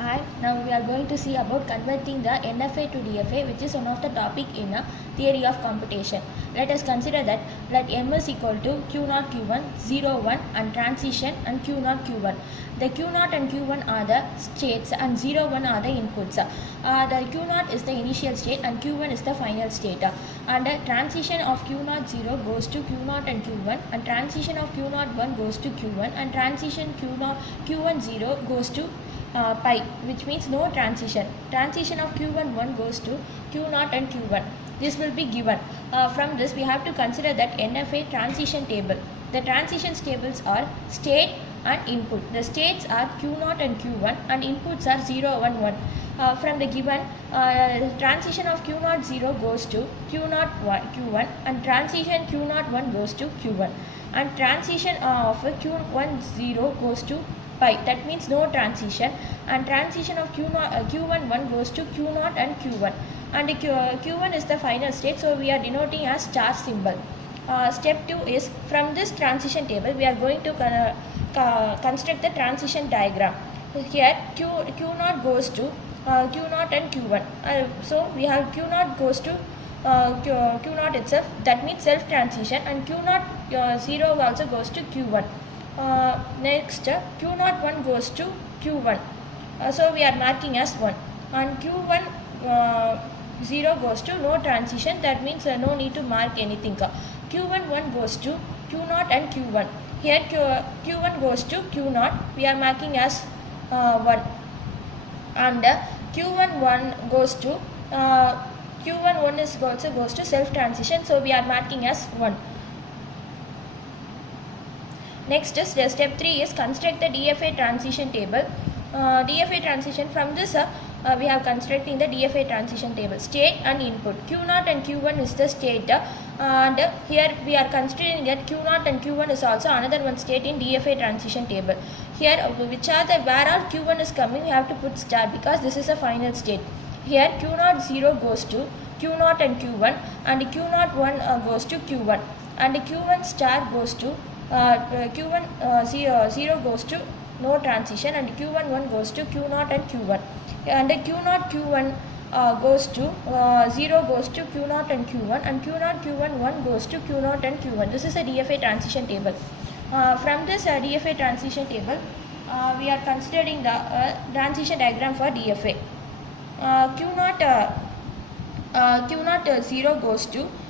Hi, now we are going to see about converting the NFA to DFA, which is one of the topic in a theory of computation. Let us consider that let M is equal to Q0 Q1 0 1 and transition and Q0 Q1. The Q0 and Q1 are the states and 0 1 are the inputs. The Q0 is the initial state and Q1 is the final state. And the transition of Q0 0 goes to Q0 and Q1, and transition of Q0 1 goes to Q1, and transition Q1 0 goes to pi, which means no transition. Transition of Q1 1 goes to Q0 and Q1. This will be given. From this we have to consider that NFA transition table. The transitions tables are state and input. The states are Q0 and Q1 and inputs are 0 1 1. From the given, transition of Q0 0 goes to Q0 Q1 and transition Q0 1 goes to Q1, and transition of Q1 0 goes to pi, that means no transition, and transition of Q1 1 goes to Q0 and Q1, and Q1 is the final state, so we are denoting as star symbol. Step 2 is from this transition table we are going to construct the transition diagram. Here Q0 goes to Q0 and Q1, so we have Q0 goes to Q0 itself, that means self transition, and Q0 0 also goes to Q1. Next Q0 1 goes to Q1, so we are marking as 1, and Q1 0 goes to no transition, that means no need to mark anything. Q1 1 goes to Q0 and Q1. Here Q1 goes to Q0, we are marking as 1, and Q1 1 goes to Q1 1 is also goes to self transition, so we are marking as 1. Next is step 3 is construct the DFA transition table. DFA transition, from this we have constructing the DFA transition table. State and input. Q0 and Q1 is the state, and here we are considering that Q0 and Q1 is also another one state in DFA transition table. Here which are the where all Q1 is coming, we have to put star because this is a final state. Here Q0 0 goes to Q0 and Q1, and Q0 1 goes to Q1, and Q1 star goes to Q1 0 goes to no transition, and Q1 1 goes to Q0 and Q1, and Q0 Q1 goes to 0 goes to Q0 and Q1, and Q0 Q1 1 goes to Q0 and Q1. This is a DFA transition table. From this DFA transition table we are considering the transition diagram for DFA. Q0 0 goes to